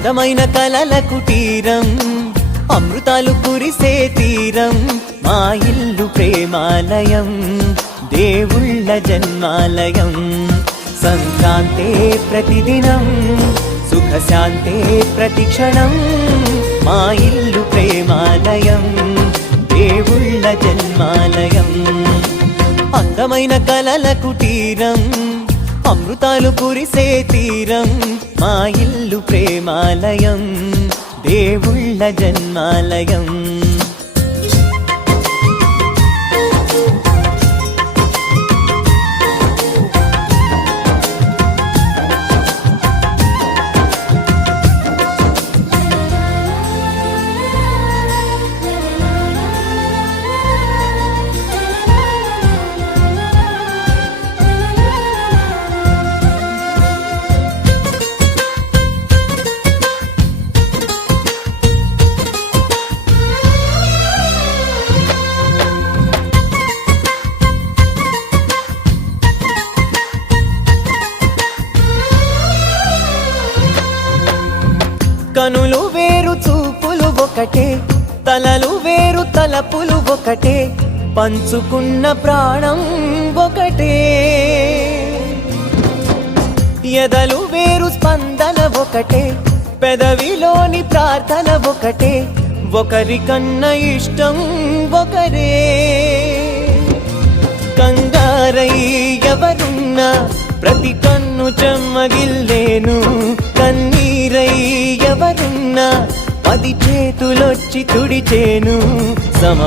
అందమైన కలల కుటీరం, అమృతాలు కురిసే తీరం, మా ఇల్లు ప్రేమాలయం, దేవుళ్ళ జన్మాలయం. సంక్రాంతే ప్రతిదినం, సుఖశాంతే ప్రతిక్షణం, మా ఇల్లు ప్రేమాలయం, దేవుళ్ళ జన్మాలయం. అందమైన కలల కుటీరం, అమృతాలు కురిసే తీరం, మా ఇల్లు ప్రేమాలయం, దేవుళ్ళ జన్మాలయం. కనులు వేరు చూపులు ఒకటే, తలలు వేరు తలపులు ఒకటే, పంచుకున్న ప్రాణం ఒకటే. ఎదలు వేరు స్పందన ఒకటే, పెదవిలోని ప్రార్థన ఒకటే, ఒకరికన్నా ఇష్టం ఒకరే. కంగారై ఎవరున్నా ప్రతి కన్ను చెమ్మగిల్లేను, కన్నీరై ఎవరున్నా 10 చేతులొచ్చి తుడిచేను.